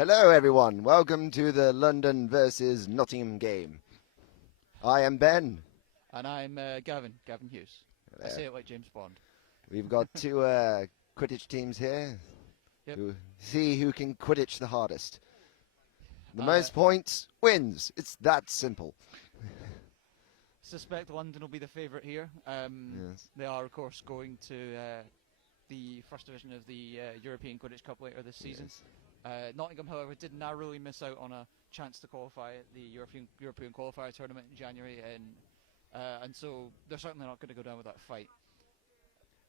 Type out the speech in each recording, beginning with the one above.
Hello everyone, welcome to the London versus Nottingham game. I am Ben. And I'm Gavin Hughes. I say it like James Bond. We've got two Quidditch teams here. Yep. See who can Quidditch the hardest. The most points wins. It's that simple. Suspect London will be the favourite here. Yes. They are, of course, going to the first division of the European Quidditch Cup later this season. Yes. Nottingham, however, did narrowly miss out on a chance to qualify at the European Qualifier tournament in January, and so they're certainly not going to go down with that fight.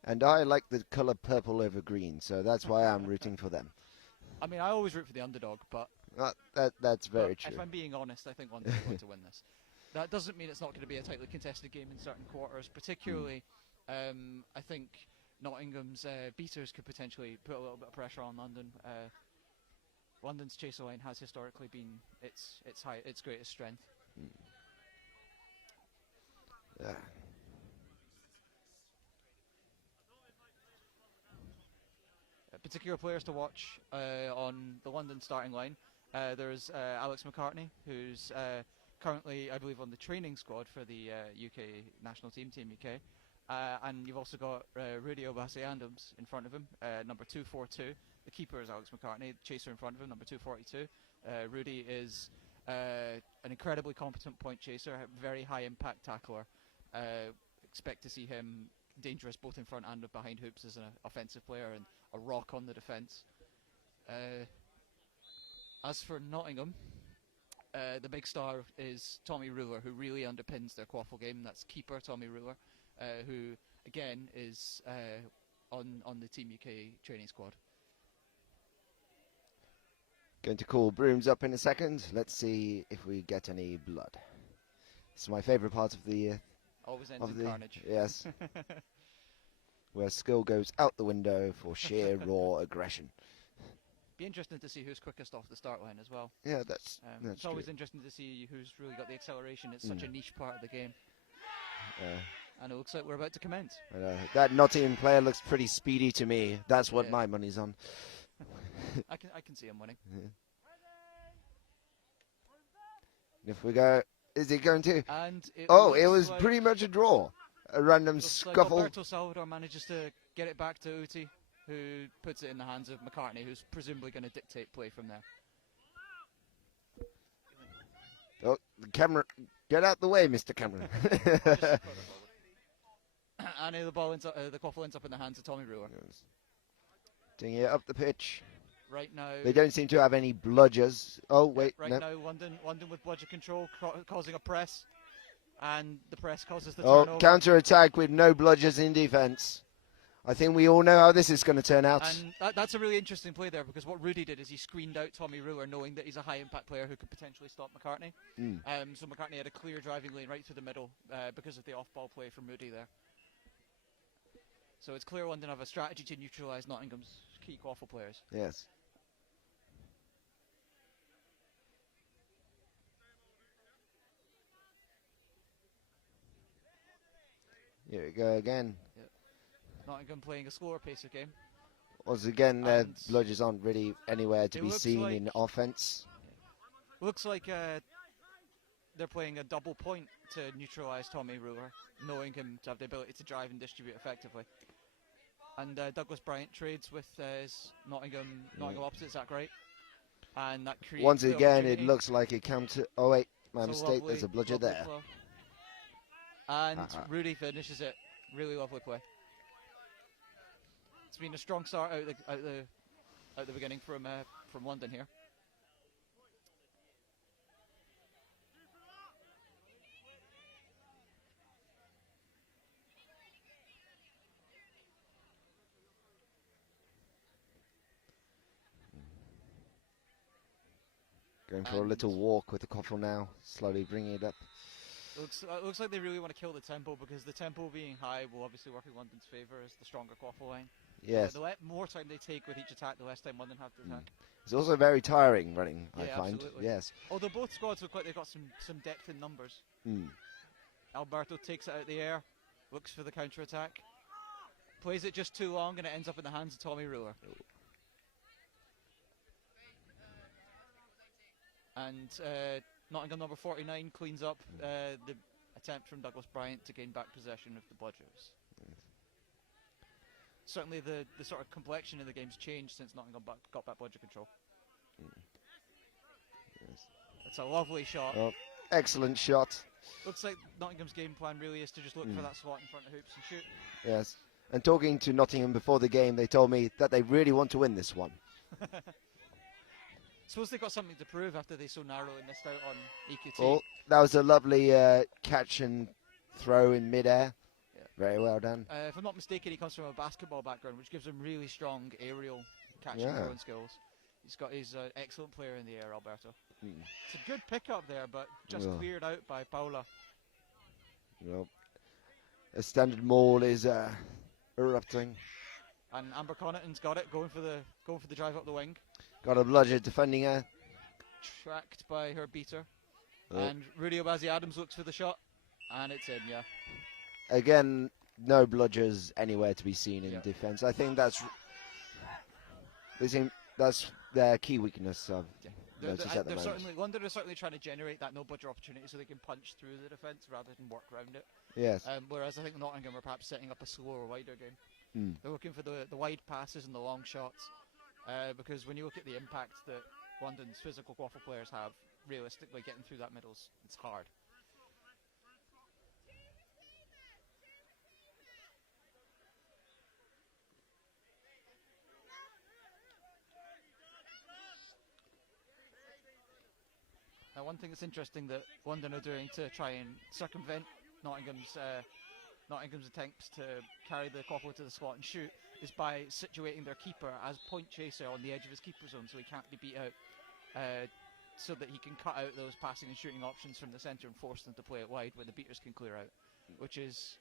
And I like the colour purple over green, so that's why I'm rooting for them. I mean, I always root for the underdog, but that's very true. If I'm being honest, I think London are going to win this. That doesn't mean it's not going to be a tightly contested game in certain quarters. Particularly, I think Nottingham's beaters could potentially put a little bit of pressure on London. London's chaser line has historically been its greatest strength. Yeah. Particular players to watch on the London starting line. There's Alex McCartney, who's currently, I believe, on the training squad for the UK national team, Team UK. And you've also got Rudy Obasi-Adams in front of him, number 242. The keeper is Alex McCartney, the chaser in front of him, number 242. Rudy is an incredibly competent point chaser, a very high impact tackler. Expect to see him dangerous both in front and behind hoops as an offensive player and a rock on the defence. As for Nottingham, the big star is Tommy Ruler, who really underpins their quaffle game. That's keeper Tommy Ruler, who again is on the Team UK training squad. Going to call brooms up in a second. Let's see if we get any blood. It's my favourite part of the always ends in carnage. Yes. Where skill goes out the window for sheer raw aggression. Be interesting to see who's quickest off the start line as well. Yeah, that's it's always true. interesting to see who's really got the acceleration. It's such a niche part of the game. And it looks like we're about to commence. That Nottingham player looks pretty speedy to me. That's what my money's on. I can see him winning. Yeah. If we go, is he going to? And it was like pretty much a draw. A random scuffle. Like Alberto Salvador manages to get it back to Uti, who puts it in the hands of McCartney, who's presumably going to dictate play from there. Oh, the camera! Get out the way, Mr. Cameron. And the ball ends up, the quaffle ends up in the hands of Tommy Ruler. Yes. Doing it up the pitch. Right now, they don't seem to have any bludgers. Oh wait, right no. now London with bludger control, causing a press, and the press causes the turnover. Counter attack with no bludgers in defence. I think we all know how this is going to turn out. And that's a really interesting play there, because what Rudy did is he screened out Tommy Ruler, knowing that he's a high impact player who could potentially stop McCartney. So McCartney had a clear driving lane right through the middle because of the off ball play from Rudy there. So it's clear London have a strategy to neutralise Nottingham's key quaffle players. Yes. Here we go again. Yep. Nottingham playing a slower pace of game. Once again, their bludgers aren't really anywhere to be seen in offence. Looks like they're playing a double point to neutralise Tommy Ruler, knowing him to have the ability to drive and distribute effectively. And Douglas Bryant trades with his Nottingham opposite, Zach Wright. And that creates once again, it looks like a counter. Oh wait, my mistake. Lovely, there's a bludger there. Flow. And Rudy finishes it. Really lovely play. It's been a strong start out the beginning from London here. Going for a little walk with the quaffle now, slowly bringing it up. Looks like they really want to kill the tempo, because the tempo being high will obviously work in London's favour as the stronger quaffle line. Yes. The more time they take with each attack, the less time London have to attack. It's also very tiring running, I find. Absolutely. Yes. Although both squads look like they've got some depth in numbers. Alberto takes it out of the air, looks for the counter attack, plays it just too long, and it ends up in the hands of Tommy Ruler. And Nottingham number 49 cleans up the attempt from Douglas Bryant to gain back possession of the Bludgers. Certainly the sort of complexion of the game's changed since Nottingham got back Bludger control. Yes. It's a lovely shot. Oh, excellent shot. Looks like Nottingham's game plan really is to just look for that slot in front of hoops and shoot. Yes. And talking to Nottingham before the game, they told me that they really want to win this one. Suppose they got something to prove after they so narrowly missed out on EQT. Oh, that was a lovely catch and throw in midair. Yeah. Very well done. If I'm not mistaken, he comes from a basketball background, which gives him really strong aerial catch and Yeah. throwing skills. He's an excellent player in the air, Alberto. It's a good pickup there, but just cleared out by Paula. Well, a standard maul is erupting. And Amber Connaughton's got it, going for the drive up the wing. Got a bludger defending her. Tracked by her beater. Oh. And Rudy Obazi-Adams looks for the shot, and it's in, yeah. Again, no bludgers anywhere to be seen in defence. I think that's their key weakness. Noticed at the moment. London are certainly trying to generate that no bludger opportunity so they can punch through the defence rather than work around it. Yes. Whereas I think Nottingham are perhaps setting up a slower, wider game. They're looking for the wide passes and the long shots, because when you look at the impact that London's physical waffle players have, realistically getting through that middle, it's hard. Now, one thing that's interesting that London are doing to try and circumvent Nottingham's attempts to carry the quaffle to the slot and shoot is by situating their keeper as point chaser on the edge of his keeper zone so he can't be beat out, so that he can cut out those passing and shooting options from the centre and force them to play it wide where the beaters can clear out, which is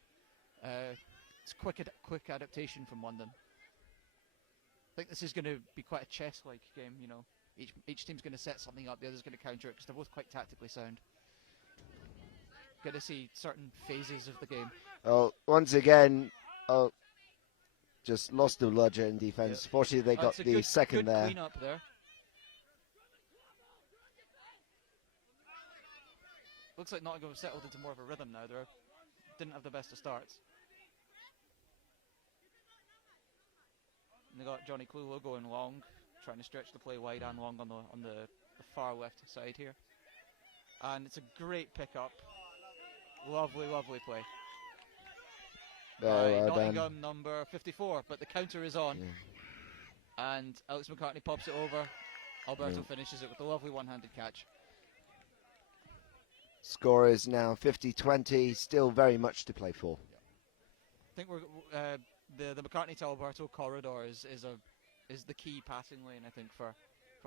it's quick adaptation from London. I think this is going to be quite a chess-like game, you know. Each team's going to set something up, the other's going to counter it because they're both quite tactically sound. Going to see certain phases of the game. Oh, once again, just lost the bludger in defence. Yep. Fortunately, they got the second good there. Clean up there. Looks like Nottingham have settled into more of a rhythm now. They didn't have the best of starts. And they got Johnny Clulo going long, trying to stretch the play wide and long on the far left side here. And it's a great pickup. Lovely, lovely play. Well Nottingham done. number 54, but the counter is on. Yeah. And Alex McCartney pops it over. Alberto finishes it with a lovely one-handed catch. Score is now 50-20, still very much to play for. I think the McCartney to Alberto corridor is the key passing lane, I think, for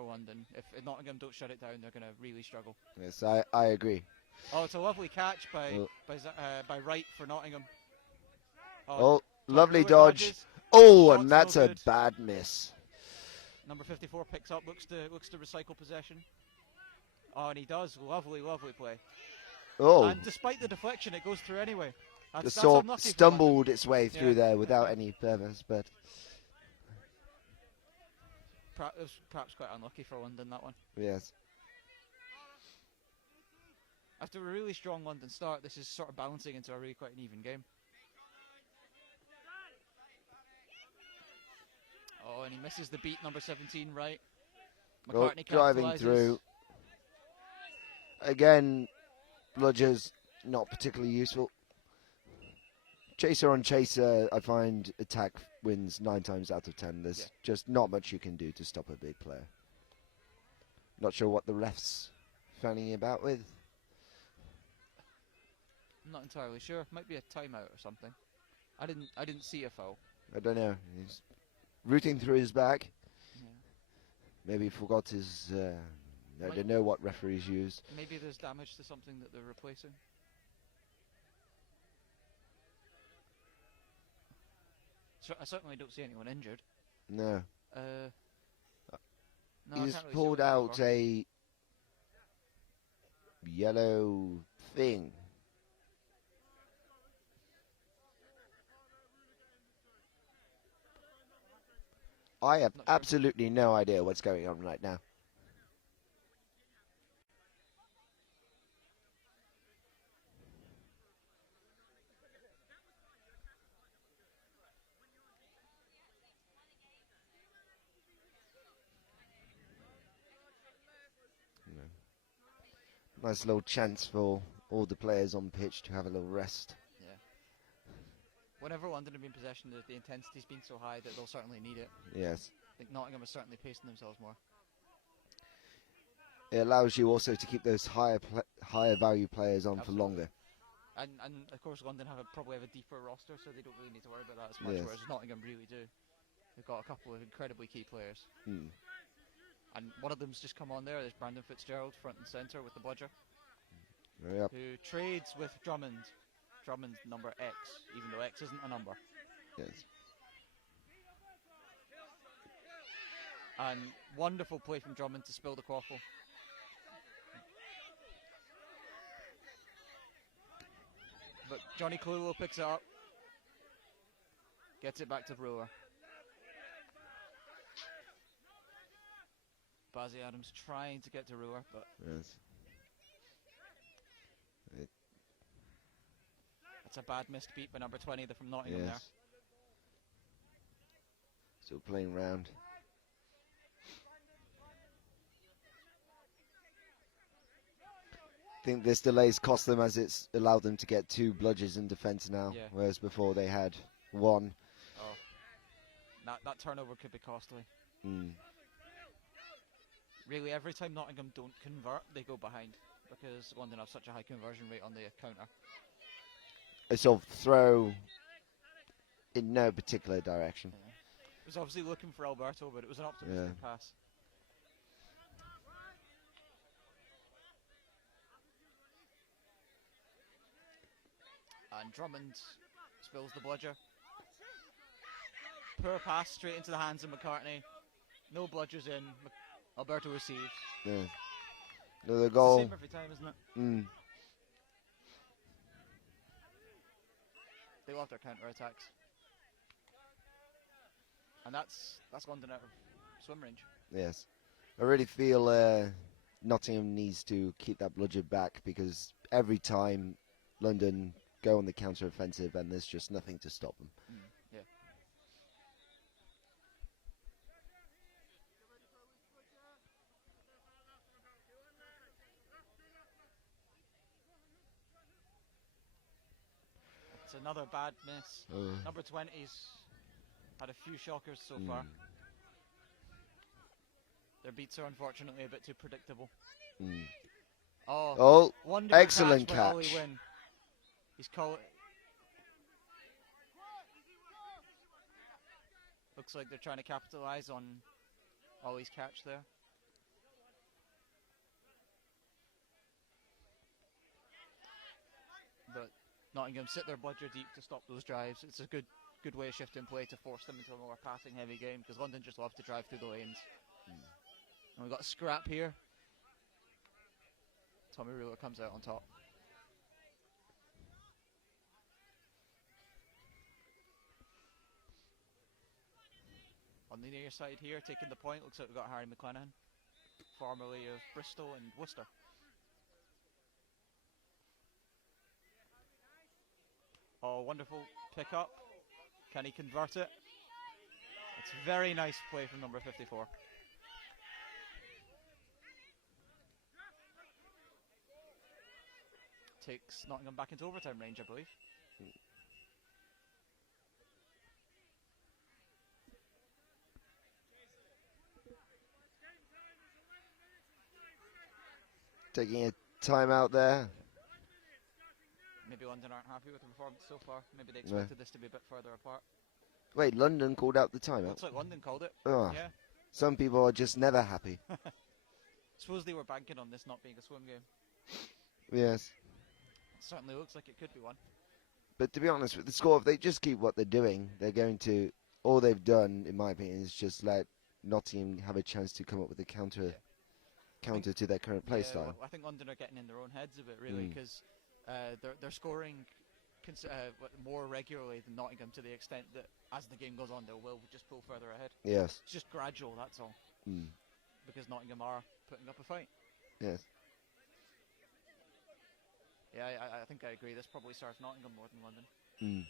London. If Nottingham don't shut it down, they're going to really struggle. Yes, I agree. Oh, it's a lovely catch by Wright for Nottingham. Oh, lovely Lewis dodge. dodges. Oh, Shot's and that's no a good. bad miss. Number 54 picks up, looks to recycle possession. Oh, and he does. Lovely, lovely play. Oh, And despite the deflection, it goes through anyway. the That's sword unlucky for London. stumbled its way through Yeah. there without any purpose, but It was perhaps quite unlucky for London, that one. yes. After a really strong London start, this is sort of balancing into a really quite an even game. Oh, and he misses the beat, number 17, right? Oh, McCartney driving capitalises. through. Again, bludgers not particularly useful. Chaser on chaser, I find attack wins 9 times out of 10. There's just not much you can do to stop a big player. Not sure what the refs fanning about with. I'm not entirely sure. Might be a timeout or something. I didn't see a foul. I don't know. He's rooting through his bag. Yeah. Maybe he forgot his. I don't know what referees use. Maybe there's damage to something that they're replacing. So I certainly don't see anyone injured. No. No, I He's can't really see pulled what they're out for. a yellow thing. I have Not sure. absolutely no idea what's going on right now. Nice little chance for all the players on pitch to have a little rest. Yeah. Whenever London have been in possession, the intensity's been so high that they'll certainly need it. Yes. I think Nottingham are certainly pacing themselves more. It allows you also to keep those higher value players on Absolutely. for longer. And of course London probably have a deeper roster, so they don't really need to worry about that as much, Yes. whereas Nottingham really do. They've got a couple of incredibly key players. And one of them's just come on there. There's Brandon Fitzgerald, front and centre with the bludger, Yep. who trades with Drummond. Drummond's number X, even though X isn't a number. Yes. And wonderful play from Drummond to spill the quaffle. But Johnny Clulo picks it up. Gets it back to Brewer. Bazzy Adams trying to get to Brewer, but Yes. that's a bad missed beat by number 20 from Nottingham there. Yes. Still playing round. I think this delay's cost them as it's allowed them to get 2 bludgers in defence now, Yeah. whereas before they had 1. Oh, that turnover could be costly. Really, every time Nottingham don't convert, they go behind because London have such a high conversion rate on the counter. A sort of throw in no particular direction. Yeah. It was obviously looking for Alberto, but it was an optimistic pass. And Drummond spills the bludger. Poor pass straight into the hands of McCartney. No bludgers in. Alberto receives. Yeah. Another It's goal. the same every time, isn't it? They love their counter attacks. And that's London out of swim range. Yes. I really feel Nottingham needs to keep that bludger back because every time London go on the counter offensive and there's just nothing to stop them. Yeah. It's another bad miss. Number 20's had a few shockers so far. Their beats are unfortunately a bit too predictable. Oh, wonderful excellent catch. By Ollie catch. Wynn. He's called. Looks like they're trying to capitalise on Ollie's catch there. But Nottingham sit their bludger deep to stop those drives. It's a good way of shifting play to force them into a more passing heavy game because London just love to drive through the lanes. And we've got a scrap here. Tommy Ruler comes out on top. On the near side here, taking the point, looks like we've got Harry McLennan, formerly of Bristol and Worcester. Oh, wonderful pick up. Can he convert it? It's very nice play from number 54. Takes Nottingham back into overtime range, I believe. Taking a timeout there. Maybe London aren't happy with the performance so far. Maybe they expected this to be a bit further apart. Wait, London called out the timeout? Looks like London called it. Oh, Yeah. Some people are just never happy. Suppose they were banking on this not being a swim game. Yes. It certainly looks like it could be one. But to be honest, with the score, if they just keep what they're doing, they're going to... All they've done, in my opinion, is just let Nottingham have a chance to come up with a counter to their current play style. Well, I think London are getting in their own heads a bit, really, because they're scoring more regularly than Nottingham to the extent that as the game goes on, they will just pull further ahead. Yes. It's just gradual, that's all. Because Nottingham are putting up a fight. Yes. Yeah, I think I agree. This probably serves Nottingham more than London.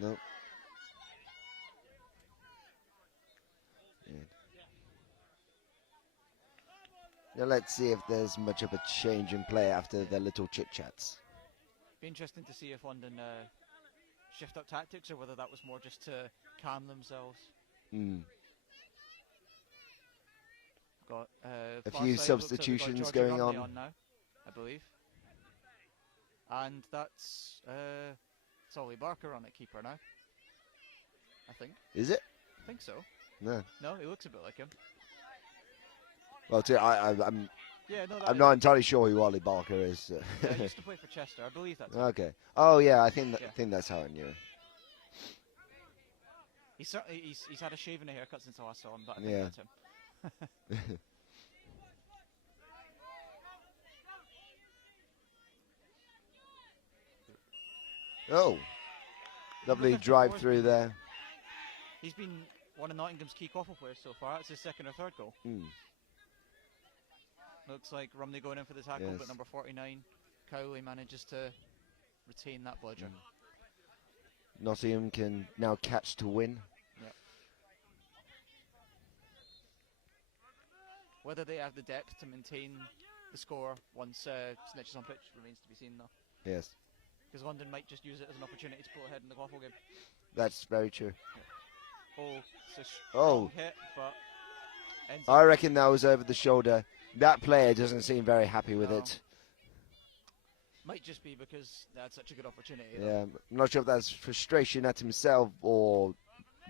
No. Yeah. Now let's see if there's much of a change in play after their little chit chats. Be interesting to see if London shift up tactics or whether that was more just to calm themselves. Got A far few side, looks like they've got substitutions Georgie going Rumney on. now, I believe. And that's Solly Barker on at keeper now. I think. Is it? I think so. No. No, he looks a bit like him. Well, I'm Yeah, no, I'm not entirely sure who Ollie Barker is. Yeah, he used to play for Chester. I believe that's him. Okay. Oh yeah, I think Yeah. think that's how I knew it. He's had a shave and a haircut since I last saw him, but I think Yeah. that's him. Oh, lovely drive through there. He's been one of Nottingham's key quaffle players so far. It's his second or third goal. Looks like Rumney going in for the tackle, but number 49, Cowley, manages to retain that bludger. Nottingham can now catch to win. Yep. Whether they have the depth to maintain the score once Snitch is on pitch remains to be seen, though. Yes. Because London might just use it as an opportunity to pull ahead in the quaffle game. That's very true. Oh, it's a strong hit, but ends I up reckon that was over the shoulder. That player doesn't seem very happy with it. might just be because they had such a good opportunity. Yeah, I'm not sure if that's frustration at himself or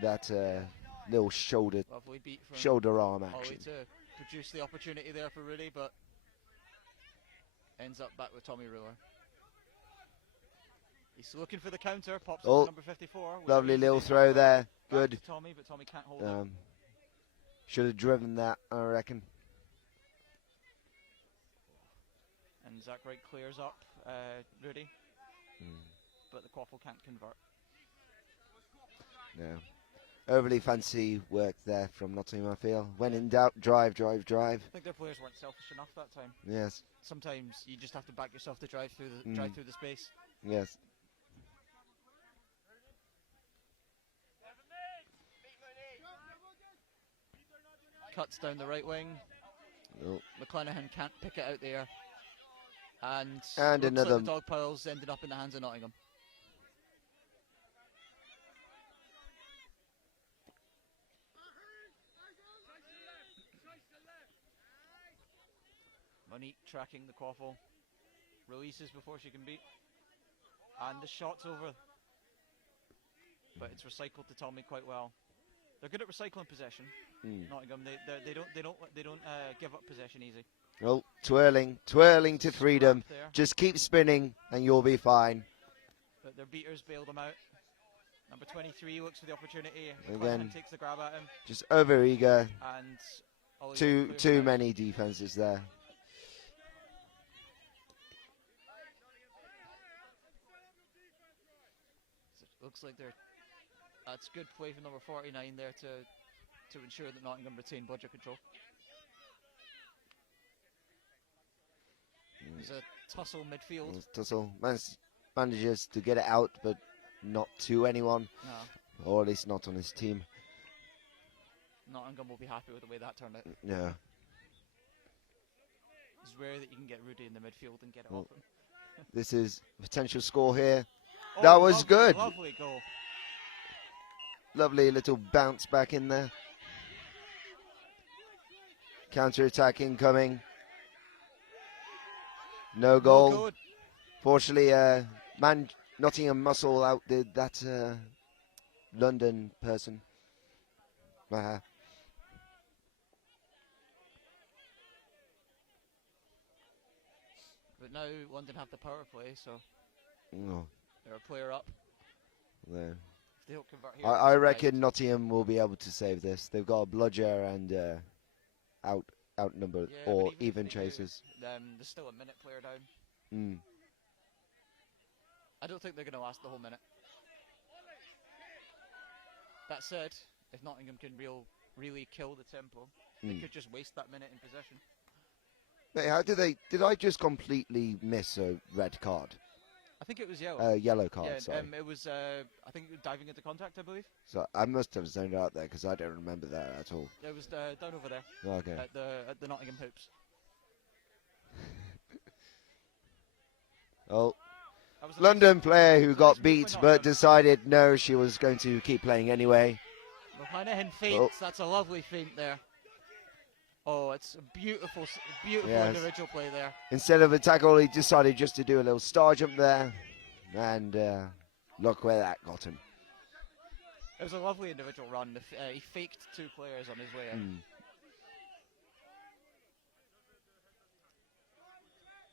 that little shoulder Lovely beat from shoulder arm Ollie action. to produce the opportunity there for Rudy, but ends up back with Tommy Ruler. He's looking for the counter, pops up to number 54. Lovely little throw there. Back Good. to Tommy, but Tommy can't hold it. Should have driven that, I reckon. And Zach Wright clears up Rudy, but the quaffle can't convert. No. Overly fancy work there from Nottingham, I feel. When in doubt, drive, drive, drive. I think their players weren't selfish enough that time. Yes. Sometimes you just have to back yourself to drive through the space. Yes. Cuts down the right wing. Oh. McClenaghan can't pick it out there. And looks another. like the dog piles ended up in the hands of Nottingham. Monique tracking the quaffle. Releases before she can beat. And the shot's over. But it's recycled to Tommy quite well. They're good at recycling possession. Nottingham, they don't give up possession easy. Oh, twirling to freedom. Just keep spinning and you'll be fine. But their beaters bailed them out. Number 23 looks for the opportunity. Again, takes the grab at him. just over eager. And Too many defenses there. Looks like that's good play from number 49 there to ensure that Nottingham retain budget control. There's a tussle midfield. Tussle manages to get it out, but not to anyone, or at least not on his team. Nottingham will be happy with the way that turned out. Yeah. It's rare that you can get Rudy in the midfield and get it off him. This is a potential score here. Oh, that was good. Lovely goal. Lovely little bounce back in there. Counter-attack incoming. No goal. No good. Fortunately, Nottingham Muscle outdid that London person. But now London have the power play, so no. they're a player up. There. If they don't convert here, I reckon Nottingham will be able to save this. They've got a bludger and outnumber or even chasers. There's still a minute player down. I don't think they're going to last the whole minute. That said, if Nottingham can really kill the tempo, they could just waste that minute in possession. Wait, how did I just completely miss a red card? I think it was yellow. Yellow card, yeah, sorry. It was, I think it was diving into contact, I believe. So I must have zoned out there because I don't remember that at all. It was down over there. Okay. At the Nottingham hoops. Oh, That was a London nice, player who nice got move by beat, Nottingham. but decided no, she was going to keep playing anyway. McClanahan feints. That's a lovely feint there. Oh, it's a beautiful, beautiful Yes. individual play there. Instead of a tackle, he decided just to do a little star jump there. And look where that got him. It was a lovely individual run. He faked 2 players on his way in.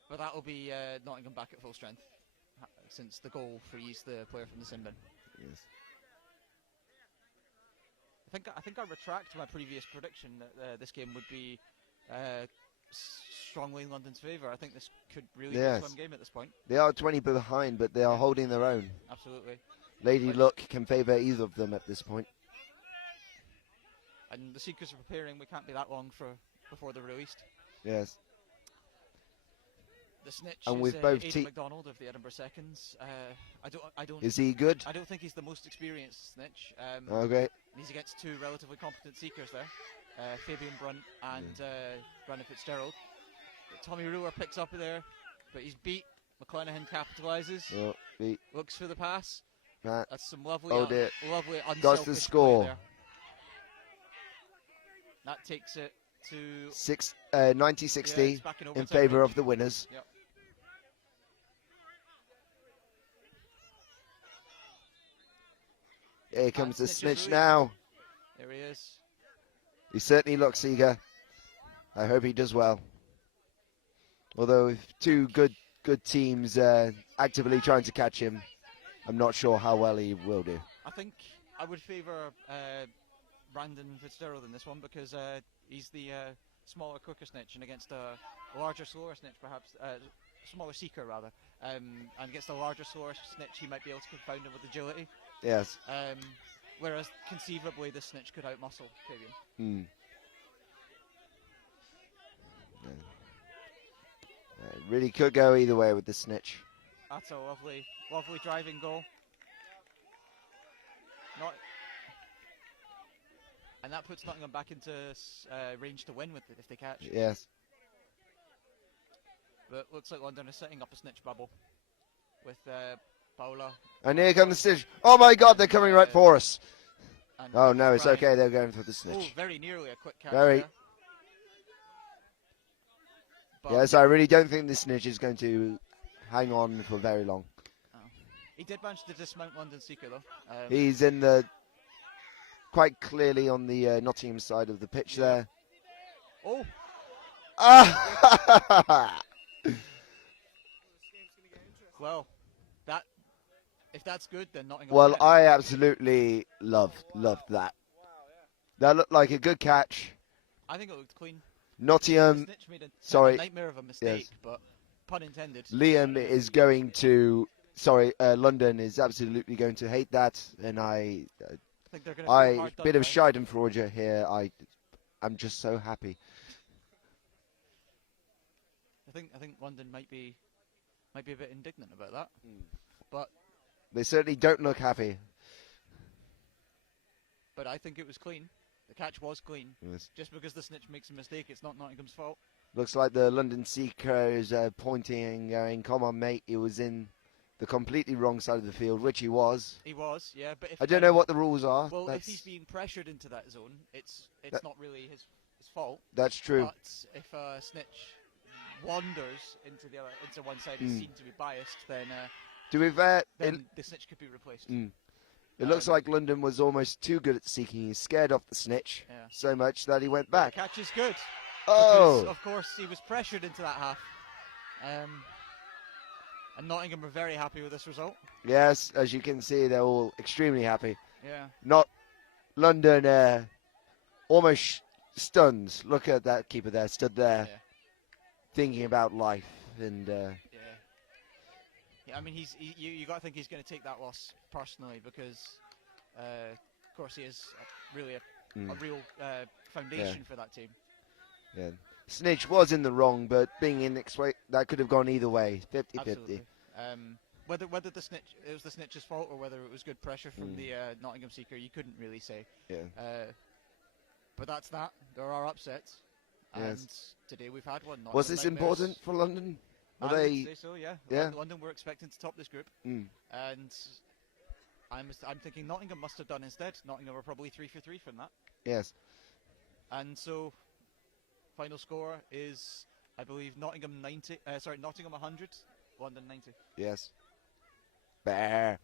But that will be Nottingham back at full strength, since the goal frees the player from the sin bin. Yes. I think I retract my previous prediction that this game would be strongly in London's favour. I think this could really be a swim game at this point. They are 20 behind, but they are holding their own. Absolutely. Lady Luck can favour either of them at this point. And the Seekers are preparing. We can't be that long before they're released. Yes. The snitch and is with both Aidan McDonald of the Edinburgh Seconds. I don't. Is he good? I don't think he's the most experienced snitch. Okay. He's against 2 relatively competent seekers there, Fabian Brunt and Brandon Fitzgerald. Tommy Ruler picks up there, but he's beat. McClanahan capitalises. Oh, beat. Looks for the pass. That's some lovely, lovely unselfish Got the score. play there. That takes it to 90-60 in favour of the winners. Yep. Here comes the snitch now. There he is. He certainly looks eager. I hope he does well. Although if 2 good teams actively trying to catch him, I'm not sure how well he will do. I think I would favour Brandon Fitzgerald in this one because he's the smaller, quicker snitch, and against a larger, slower snitch, perhaps smaller seeker rather, and against a larger, slower snitch, he might be able to confound him with agility. Yes. Whereas conceivably, the snitch could outmuscle Fabian. It really could go either way with the snitch. That's a lovely, lovely driving goal. And that puts Nottingham back into range to win with it if they catch. Yes. But looks like London is setting up a snitch bubble with Paola. And here comes the snitch. Oh my God, they're coming right for us. Oh no, it's okay. They're going for the snitch. Oh, very nearly a quick catch. Yes, I really don't think the snitch is going to hang on for very long. Oh. He did manage to dismount London Seeker though. He's in the quite clearly on the Nottingham side of the pitch there. Oh. Well, if that's good, then Nottingham. Well, I absolutely loved that. That looked like a good catch. I think it looked clean. Nottingham, a nightmare of a mistake, but pun intended. Liam is going to, London is absolutely going to hate that, and I think they're going to bit of Schadenfreude here. I'm just so happy. I think London might be a bit indignant about that, but they certainly don't look happy. But I think it was clean. The catch was clean. Yes. Just because the snitch makes a mistake, it's not Nottingham's fault. Looks like the London Seekers pointing and going, "Come on, mate." He was in the completely wrong side of the field, which he was. He was, yeah. But if I don't know what the rules are. Well, if he's being pressured into that zone, it's not really his fault. That's true. But if a snitch wanders into one side, is seen to be biased, then the snitch could be replaced. It looks like London was almost too good at seeking. He scared off the snitch so much that he went back. The catch is good. Oh! Because, of course, he was pressured into that half. And Nottingham were very happy with this result. Yes, as you can see, they're all extremely happy. Yeah. Not London almost stunned. Look at that keeper there, stood there, thinking about life. And I mean, you got to think he's going to take that loss personally because, of course, he is really a real foundation for that team. Yeah, snitch was in the wrong, but being in next way, that could have gone either way, 50-50. Whether it was the snitch's fault or whether it was good pressure from the Nottingham Seeker, you couldn't really say. Yeah. But that's that. There are upsets, and yes. today we've had one. Was this important for London? Well, I would say so, yeah. Yeah. London were expecting to top this group, Mm, and I'm thinking Nottingham must have done instead. Nottingham were probably 3 for 3 from that, yes. and so final score is, I believe, Nottingham 100, London 90. Yes. Bear.